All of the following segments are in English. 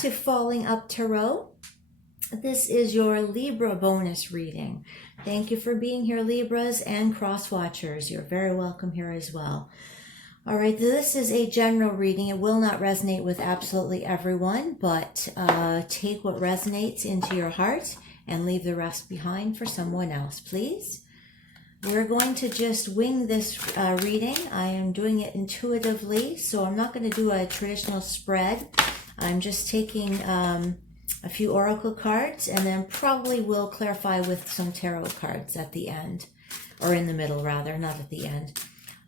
to Falling Up Tarot. This is your Libra bonus reading. Thank you for being here, Libras and cross watchers. You're very welcome here as well. All right, this is a general reading. It will not resonate with absolutely everyone, but take what resonates into your heart and leave the rest behind for someone else, please. We're going to just wing this reading. I am doing it intuitively, so I'm not going to do a traditional spread. I'm just taking a few oracle cards, and then probably will clarify with some tarot cards at the end, or in the middle rather, not at the end.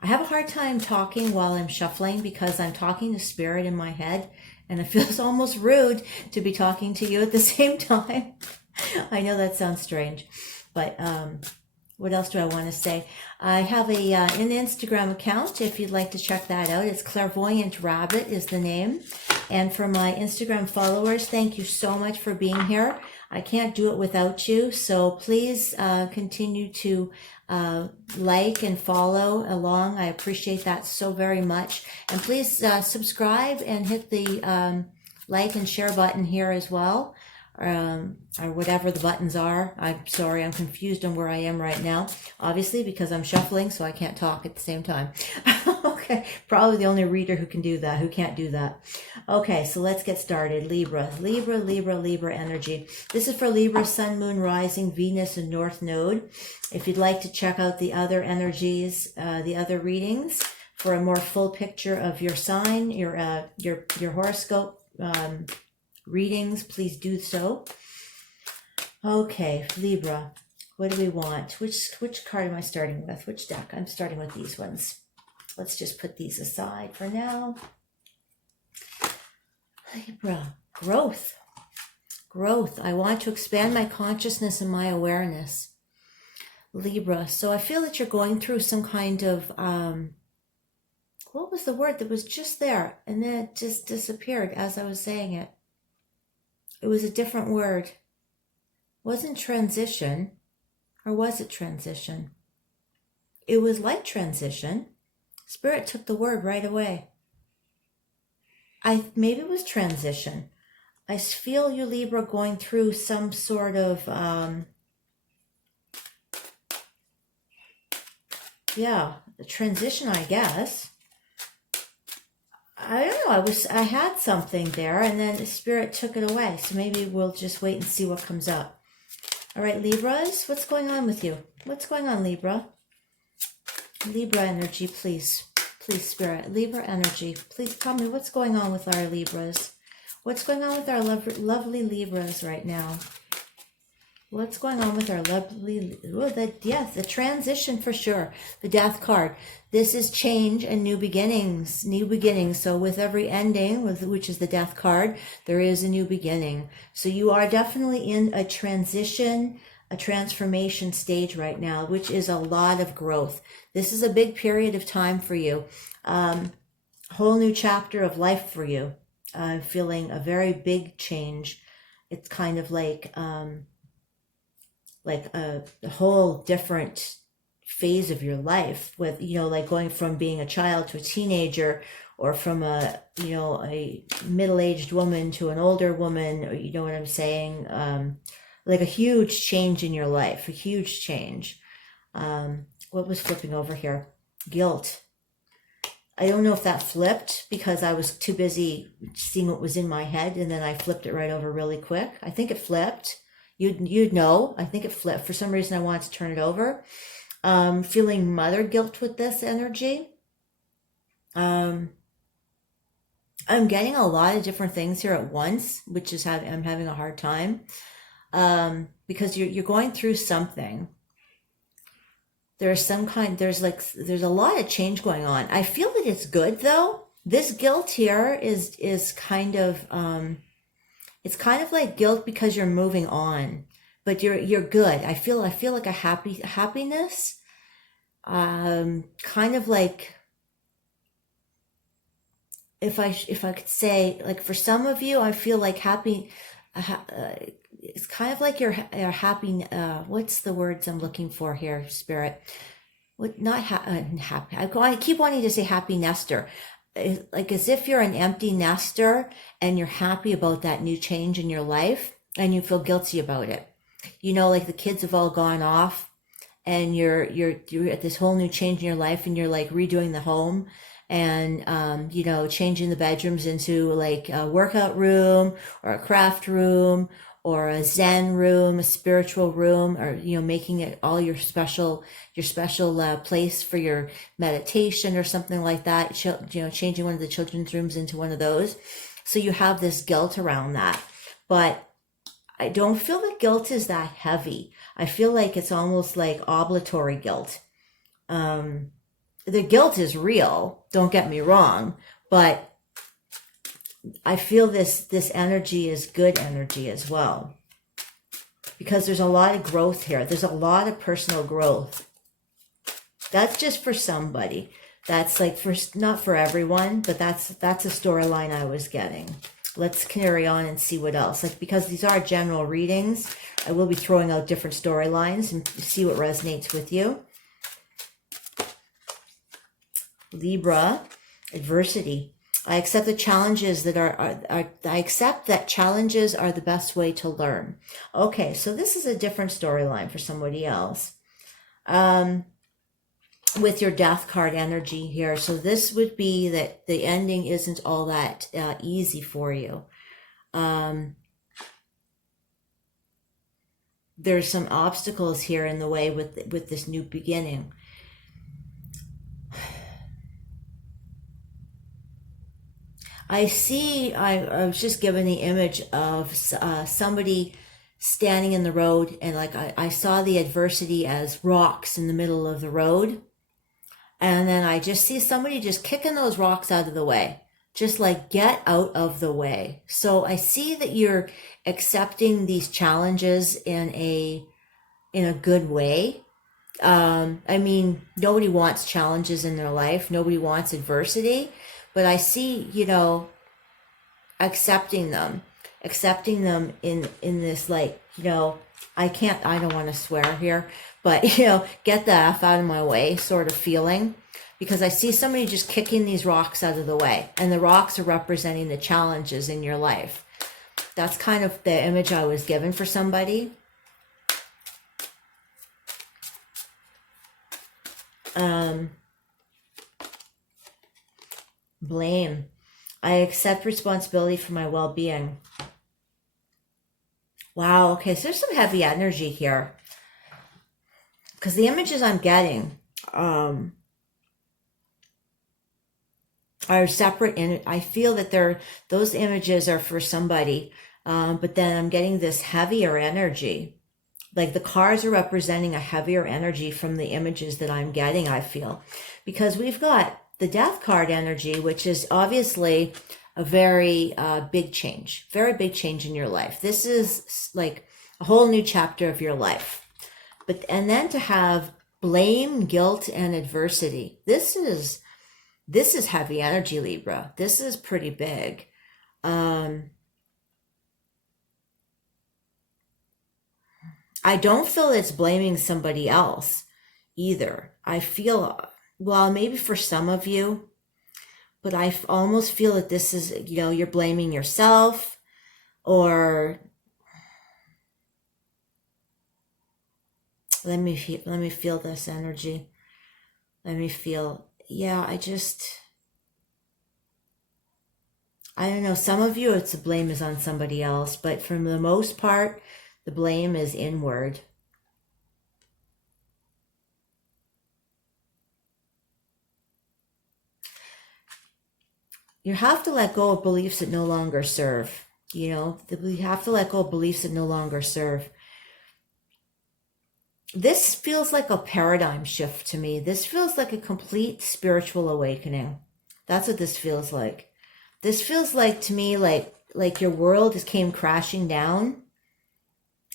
I have a hard time talking while I'm shuffling because I'm talking to spirit in my head, and it feels almost rude to be talking to you at the same time. I know that sounds strange, but what else do I want to say? I have an Instagram account if you'd like to check that out. It's Clairvoyant Rabbit is the name. And for my Instagram followers, thank you so much for being here. I can't do it without you, so please continue to like and follow along. I appreciate that so very much. And please subscribe and hit the like and share button here as well. Or whatever the buttons are. I'm sorry, I'm confused on where I am right now. Obviously, because I'm shuffling, so I can't talk at the same time. Okay, probably the only reader who can do that, who can't do that. Okay, so let's get started. Libra energy. This is for Libra, Sun, Moon, Rising, Venus, and North Node. If you'd like to check out the other energies, the other readings, for a more full picture of your sign, your horoscope, readings, please do so. Okay, Libra, what do we want? Which card am I starting with? Which deck? I'm starting with these ones. Let's just put these aside for now. Libra, growth. I want to expand my consciousness and my awareness. Libra, so I feel that you're going through some kind of what was the word that was just there and then it just disappeared as I was saying it? It was a different word. Wasn't transition, or was it transition? It was like transition. Spirit took the word right away. Maybe it was transition. I feel you, Libra, going through some sort of transition, I guess. I don't know, I had something there and then the spirit took it away. So maybe we'll just wait and see what comes up. All right, Libras, what's going on with you? What's going on, Libra? Libra energy, please. Please, Spirit. Libra energy, please tell me what's going on with our Libras. What's going on with our lovely Libras right now? What's going on with our lovely, the transition for sure. The Death card. This is change and new beginnings. So with every ending, which is the Death card, there is a new beginning. So you are definitely in a transition, a transformation stage right now, which is a lot of growth. This is a big period of time for you. Whole new chapter of life for you. Feeling a very big change. It's kind of like a whole different phase of your life with, like going from being a child to a teenager, or from a middle-aged woman to an older woman, or you know what I'm saying? Like a huge change in your life, a huge change. What was flipping over here? Guilt. I don't know if that flipped because I was too busy seeing what was in my head, and then I flipped it right over really quick. I think it flipped. You'd know. I think it flipped. For some reason, I wanted to turn it over. Feeling mother guilt with this energy. I'm getting a lot of different things here at once, which is I'm having a hard time. Because you're going through something. There's a lot of change going on. I feel that it's good though. This guilt here is kind of it's kind of like guilt because you're moving on, but you're good. I feel like a happiness, kind of like, if I could say, like for some of you, I feel like happy. It's kind of like you're happy. What's the words I'm looking for here, Spirit? What? Not happy. I keep wanting to say happy nester. like as if you're an empty nester and you're happy about that new change in your life and you feel guilty about it. You know, like the kids have all gone off and you're at this whole new change in your life and you're like redoing the home and you know, changing the bedrooms into like a workout room or a craft room or a zen room, a spiritual room, or you know, making it all your special place for your meditation or something like that. You know, changing one of the children's rooms into one of those. So you have this guilt around that, but I don't feel the guilt is that heavy. I feel like it's almost like obligatory guilt. The guilt is real, don't get me wrong, but I feel this energy is good energy as well. Because there's a lot of growth here. There's a lot of personal growth. That's just for somebody. That's like not for everyone, but that's a storyline I was getting. Let's carry on and see what else. Like, because these are general readings, I will be throwing out different storylines and see what resonates with you. Libra, adversity. I accept the challenges that I accept that challenges are the best way to learn. Okay, so this is a different storyline for somebody else. With your death card energy here. So this would be that the ending isn't all that easy for you. There's some obstacles here in the way with this new beginning. I see, I was just given the image of somebody standing in the road, and like I saw the adversity as rocks in the middle of the road. And then I just see somebody just kicking those rocks out of the way. Just like, get out of the way. So I see that you're accepting these challenges in a good way. I mean, nobody wants challenges in their life. Nobody wants adversity. But I see, you know, accepting them in this, like, you know, I don't want to swear here, but, you know, get the F out of my way sort of feeling, because I see somebody just kicking these rocks out of the way, and the rocks are representing the challenges in your life. That's kind of the image I was given for somebody. Blame. I accept responsibility for my well-being. Wow, okay, so there's some heavy energy here. Because the images I'm getting are separate, and I feel that those images are for somebody, but then I'm getting this heavier energy. Like the cards are representing a heavier energy from the images that I'm getting, I feel. Because we've got the death card energy, which is obviously a very big change in your life. This is like a whole new chapter of your life. And then to have blame, guilt, and adversity. This is heavy energy, Libra. This is pretty big. I don't feel it's blaming somebody else either. I feel, well, maybe for some of you, but I almost feel that this is, you know, you're blaming yourself, or let me feel this energy. Let me feel, yeah, I don't know. Some of you, it's the blame is on somebody else, but for the most part, the blame is inward. You have to let go of beliefs that no longer serve. You know, we have to let go of beliefs that no longer serve. This feels like a paradigm shift to me. This feels like a complete spiritual awakening. That's what this feels like. This feels like, to me, like your world just came crashing down,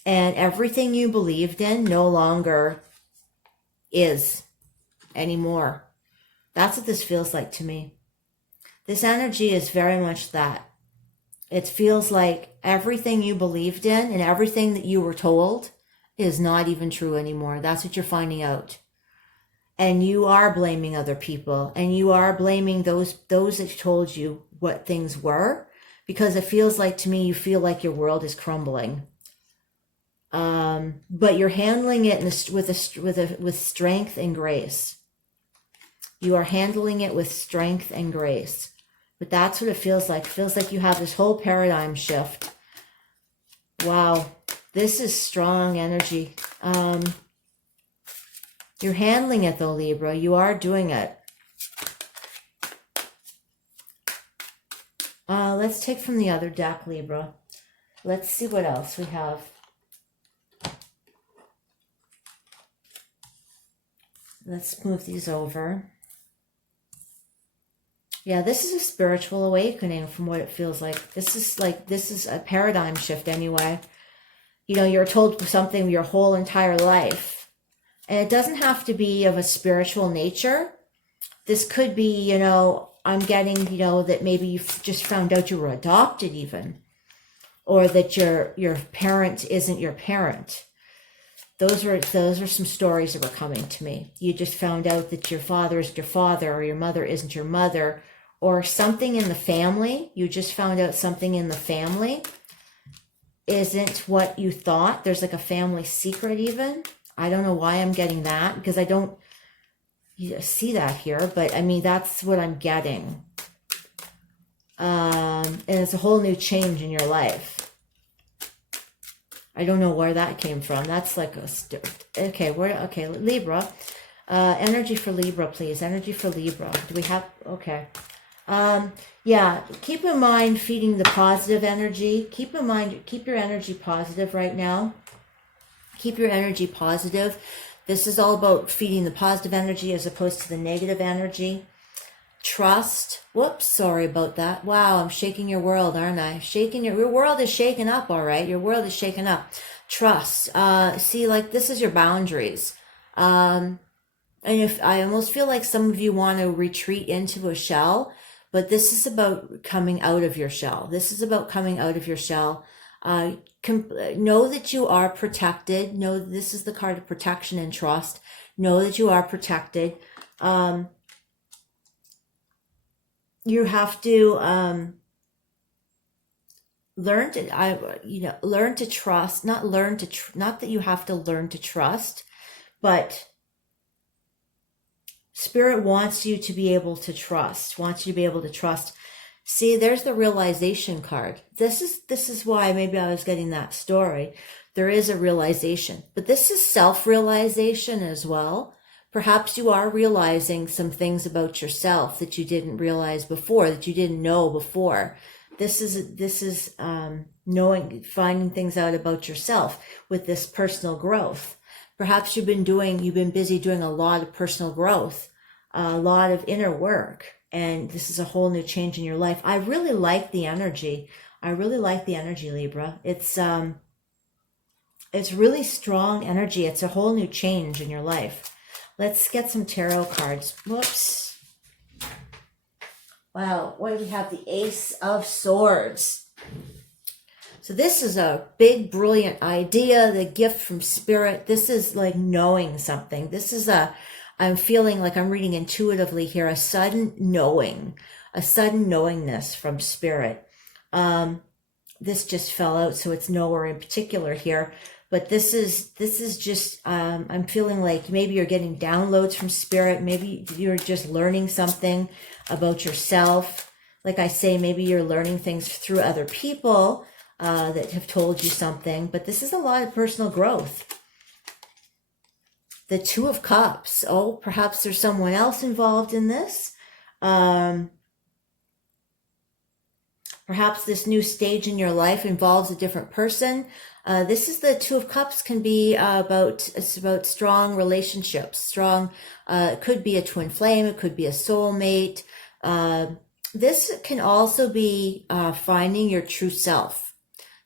and everything you believed in no longer is anymore. That's what this feels like to me. This energy is very much that. It feels like everything you believed in and everything that you were told is not even true anymore. That's what you're finding out. and you are blaming other people, and you are blaming those that told you what things were, because it feels like to me you feel like your world is crumbling. But you're handling it with strength and grace. You are handling it with strength and grace. But that's what it feels like. It feels like you have this whole paradigm shift. Wow, this is strong energy. You're handling it though, Libra. You are doing it. Let's take from the other deck, Libra. Let's see what else we have. Let's move these over. Yeah, this is a spiritual awakening from what it feels like. This is a paradigm shift anyway. You know, you're told something your whole entire life. And it doesn't have to be of a spiritual nature. This could be, you know, I'm getting, you know, that maybe you've just found out you were adopted even. Or that your parent isn't your parent. Those are some stories that were coming to me. You just found out that your father isn't your father, or your mother isn't your mother, or something in the family. You just found out something in the family isn't what you thought. There's like a family secret even. I don't know why I'm getting that, because I don't see that here, but I mean, that's what I'm getting. And it's a whole new change in your life. I don't know where that came from. That's like okay, Libra. Energy for Libra, please. Energy for Libra. Do we have, okay. Yeah, keep in mind feeding the positive energy. Keep in mind, keep your energy positive right now. Keep your energy positive. This is all about feeding the positive energy as opposed to the negative energy. Trust. Whoops, sorry about that. Wow, I'm shaking your world, aren't I? Shaking your world is shaken up, all right? Your world is shaken up. Trust. See, like, this is your boundaries. And if I almost feel like some of you want to retreat into a shell, but this is about coming out of your shell. This is about coming out of your shell. Know that you are protected. Know that this is the card of protection and trust. Know that you are protected. You have to learn to trust. Not that you have to learn to trust, but Spirit wants you to be able to trust. Wants you to be able to trust. See, there's the realization card. This is why maybe I was getting that story. There is a realization, but this is self-realization as well. Perhaps you are realizing some things about yourself that you didn't realize before, that you didn't know before. This is finding things out about yourself with this personal growth. Perhaps you've been busy doing a lot of personal growth, a lot of inner work, and this is a whole new change in your life. I really like the energy. I really like the energy, Libra. It's really strong energy. It's a whole new change in your life. Let's get some tarot cards. Whoops. Wow, what do we have? The Ace of Swords. So this is a big, brilliant idea, the gift from Spirit. This is like knowing something. This is I'm feeling like I'm reading intuitively here, a sudden knowingness from Spirit. This just fell out, so it's nowhere in particular here. But this is just, I'm feeling like maybe you're getting downloads from Spirit. Maybe you're just learning something about yourself. Like I say, maybe you're learning things through other people that have told you something. But this is a lot of personal growth. The Two of Cups. Oh, perhaps there's someone else involved in this. Perhaps this new stage in your life involves a different person. This is the Two of Cups can be about strong relationships, strong, it could be a twin flame, it could be a soulmate. This can also be finding your true self.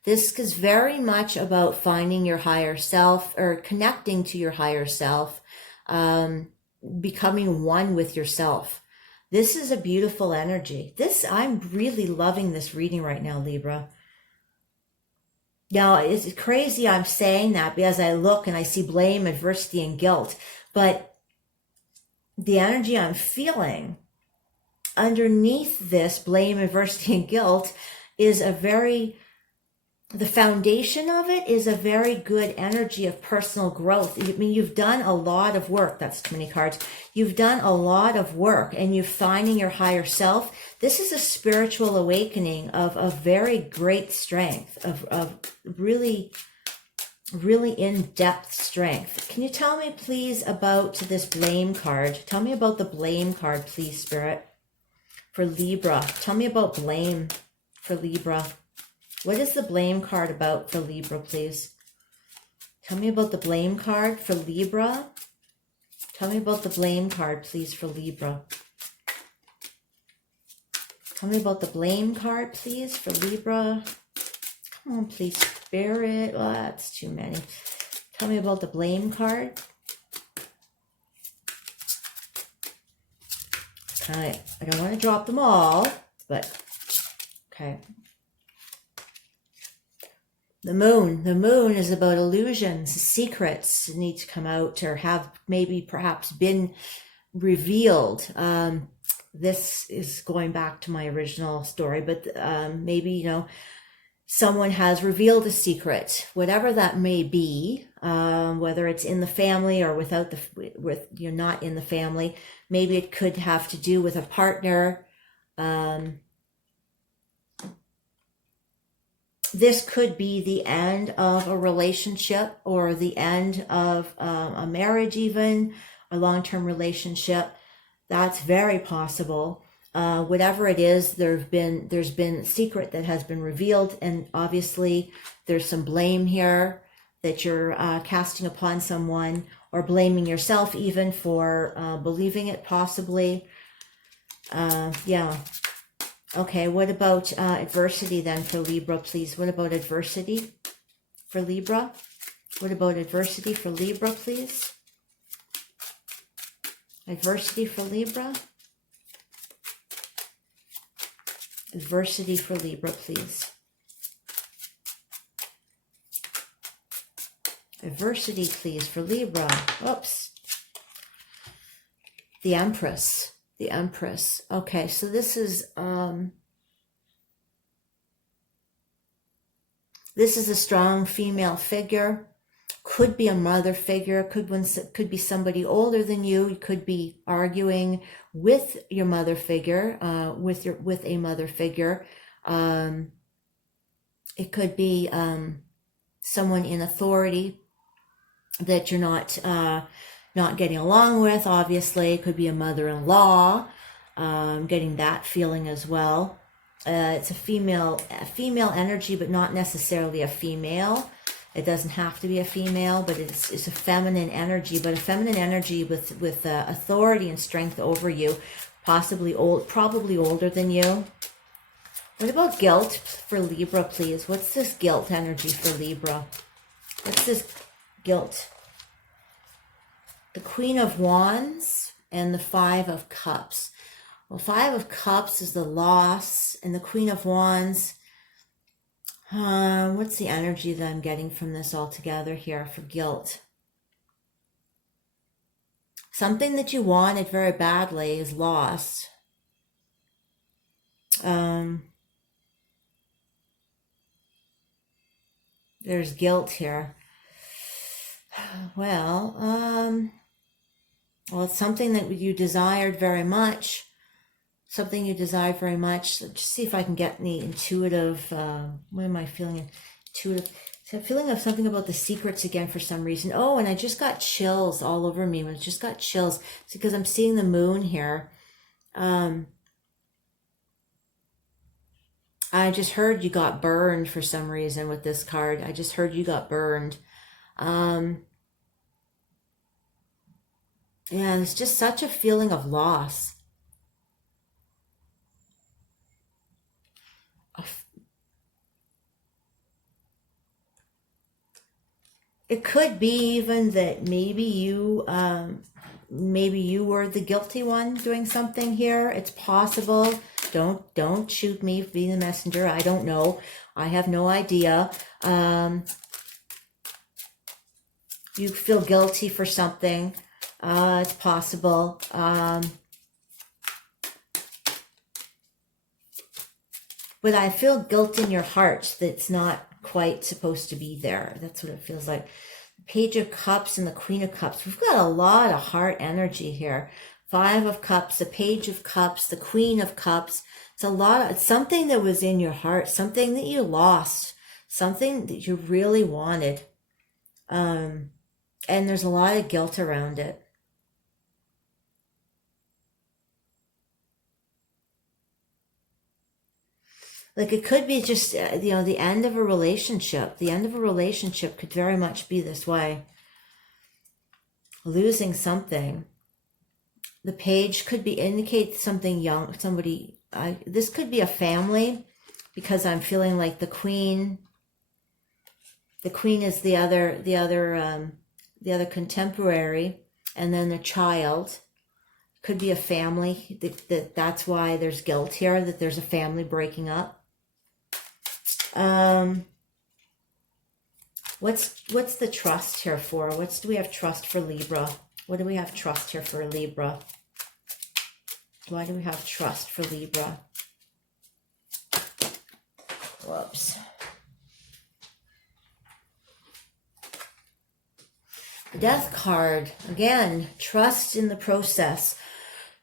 This is very much about finding your higher self or connecting to your higher self, becoming one with yourself. This is a beautiful energy. I'm really loving this reading right now, Libra. Now, it's crazy I'm saying that because I look and I see blame, adversity, and guilt. But the energy I'm feeling underneath this blame, adversity, and guilt is the foundation of it is a very good energy of personal growth. I mean, you've done a lot of work. That's too many cards. You've done a lot of work and you're finding your higher self. This is a spiritual awakening of very great strength, of really, really in-depth strength. Can you tell me, please, about this blame card? Tell me about the blame card, please, Spirit, for Libra. Tell me about blame for Libra. What is the blame card about for Libra, please? Tell me about the blame card for Libra. Tell me about the blame card, please, for Libra. Tell me about the blame card, please, for Libra. Come on, please, Spirit. Oh, that's too many. Tell me about the blame card. Okay, I don't want to drop them all, but okay. The moon is about illusions, secrets that need to come out or have maybe perhaps been revealed. This is going back to my original story, but maybe, someone has revealed a secret, whatever that may be, whether it's in the family or with you're not in the family. Maybe it could have to do with a partner. This could be the end of a relationship or the end of a marriage, even a long-term relationship. That's very possible. Whatever it is, there's been a secret that has been revealed, and obviously there's some blame here that you're casting upon someone, or blaming yourself even for believing it, possibly. Yeah. Okay, what about adversity then for Libra, please? What about adversity for Libra? What about adversity for Libra, please? Adversity for Libra? Adversity for Libra, please. Adversity, please, for Libra. Oops. The Empress. The Empress. Okay, so this is a strong female figure. Could be a mother figure. Could be somebody older than you. You could be arguing with your mother figure. With a mother figure. It could be someone in authority that you're not getting along with. Obviously, it could be a mother-in-law. Getting that feeling as well. It's a female energy, but not necessarily a female. It doesn't have to be a female, but it's a feminine energy. But a feminine energy with authority and strength over you, probably older than you. What about guilt for Libra, please? What's this guilt energy for Libra? What's this guilt? The Queen of Wands and the Five of Cups. Well, Five of Cups is the loss, and the Queen of Wands. What's the energy that I'm getting from this altogether here for guilt? Something that you wanted very badly is lost. There's guilt here. Well, it's something that you desired very much. Something you desired very much. So just see if I can get any intuitive, what am I feeling? Intuitive. So I'm feeling of something about the secrets again for some reason. Oh, and I just got chills all over me. I just got chills. It's because I'm seeing the moon here. I just heard you got burned for some reason with this card. I just heard you got burned. Yeah, it's just such a feeling of loss. It could be even that maybe you were the guilty one doing something here. It's possible. Don't shoot me for being the messenger. I don't know. I have no idea. You feel guilty for something. It's possible. But I feel guilt in your heart that's not quite supposed to be there. That's what it feels like. The Page of Cups and the Queen of Cups. We've got a lot of heart energy here. Five of Cups, the Page of Cups, the Queen of Cups. It's a lot of, it's something that was in your heart, something that you lost, something that you really wanted. And there's a lot of guilt around it. Like it could be just, the end of a relationship. The end of a relationship could very much be this way. Losing something. The page could be indicate something young, somebody, this could be a family, because I'm feeling like the queen is the other contemporary, and then the child. Could be a family, that's why there's guilt here, that there's a family breaking up. What's the trust here for? Do we have trust for Libra? What do we have trust here for Libra? Why do we have trust for Libra? Whoops. The Death card, again, trust in the process.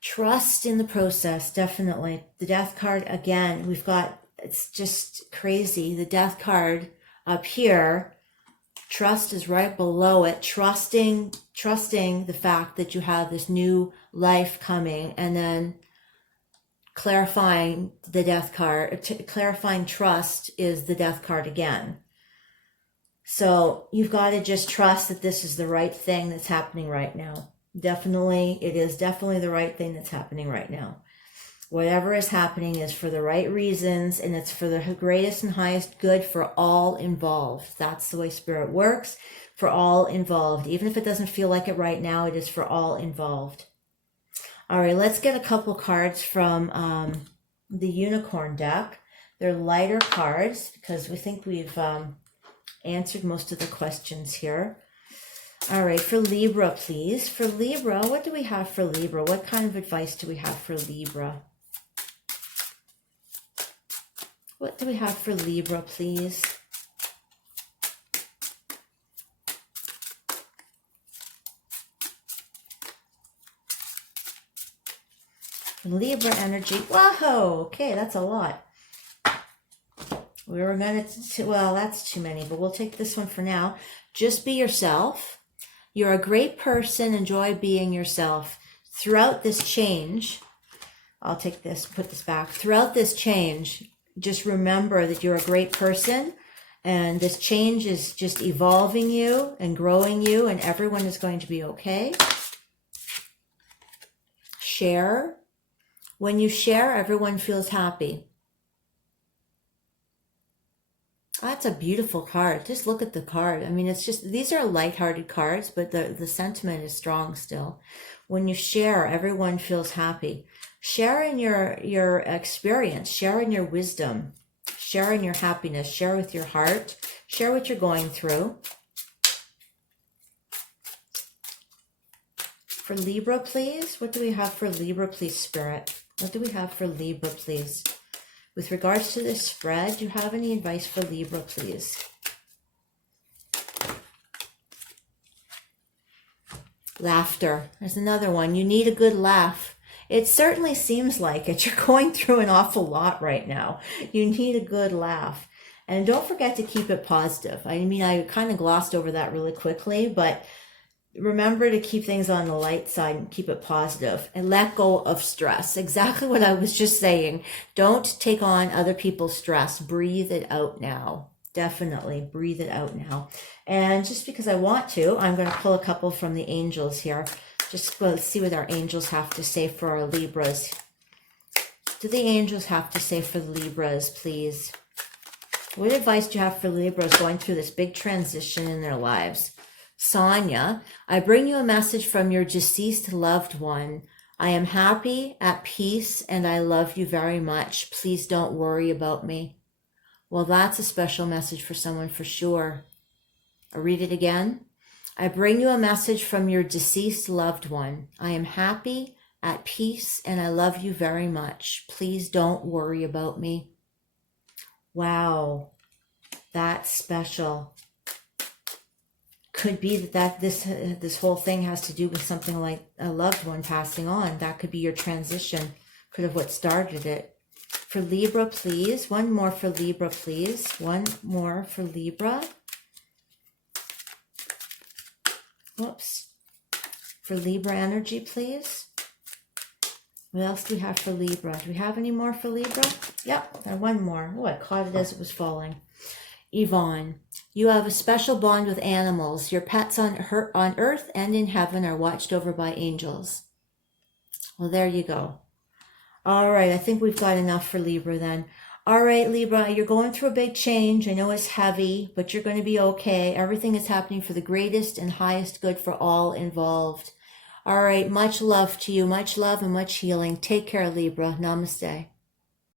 Trust in the process, definitely. The Death card, again, we've got, it's just crazy. The Death card up here, trust is right below it. Trusting the fact that you have this new life coming, and then clarifying the Death card, clarifying trust is the Death card again. So you've got to just trust that this is the right thing that's happening right now. Definitely, it is definitely the right thing that's happening right now. Whatever is happening is for the right reasons, and it's for the greatest and highest good for all involved. That's the way Spirit works, for all involved. Even if it doesn't feel like it right now, it is for all involved. All right, let's get a couple cards from the Unicorn deck. They're lighter cards because we think we've answered most of the questions here. All right, for Libra, please. For Libra, what do we have for Libra? What kind of advice do we have for Libra? What do we have for Libra, please? Libra energy. Whoa, okay, that's a lot. We were going to, well, that's too many, but we'll take this one for now. Just be yourself. You're a great person. Enjoy being yourself. Throughout this change, I'll take this, put this back. Throughout this change, just remember that you're a great person, and this change is just evolving you and growing you, and everyone is going to be okay. Share. When you share, everyone feels happy. That's a beautiful card. Just look at the card. I mean, it's just, these are lighthearted cards, but the sentiment is strong still. When you share, everyone feels happy. Share in your experience, share in your wisdom, share in your happiness, share with your heart, share what you're going through. For Libra, please. What do we have for Libra, please, Spirit? What do we have for Libra, please? With regards to this spread, do you have any advice for Libra, please? Laughter. There's another one. You need a good laugh. It certainly seems like it. You're going through an awful lot right now. You need a good laugh. And don't forget to keep it positive. I mean, I kind of glossed over that really quickly, but remember to keep things on the light side and keep it positive, and let go of stress. Exactly what I was just saying. Don't take on other people's stress. Breathe it out now. Definitely breathe it out now. And just because I want to, I'm going to pull a couple from the angels here. Just let's see what our angels have to say for our Libras. Do the angels have to say for the Libras, please? What advice do you have for Libras going through this big transition in their lives? Sonia, I bring you a message from your deceased loved one. I am happy, at peace, and I love you very much. Please don't worry about me. Well, that's a special message for someone for sure. I'll read it again. I bring you a message from your deceased loved one. I am happy, at peace, and I love you very much. Please don't worry about me. Wow, that's special. Could be that this whole thing has to do with something like a loved one passing on. That could be your transition. Could have what started it. For Libra, please. One more for Libra, please. One more for Libra. Whoops. For Libra energy, please. What else do we have for Libra? Do we have any more for Libra? Yep, and one more. Oh, I caught it as it was falling. Yvonne, you have a special bond with animals. Your pets on earth and in heaven are watched over by angels. Well, there you go. All right, I think we've got enough for Libra then. All right, Libra, you're going through a big change. I know it's heavy, but you're going to be okay. Everything is happening for the greatest and highest good for all involved. All right, much love to you. Much love and much healing. Take care, Libra. Namaste.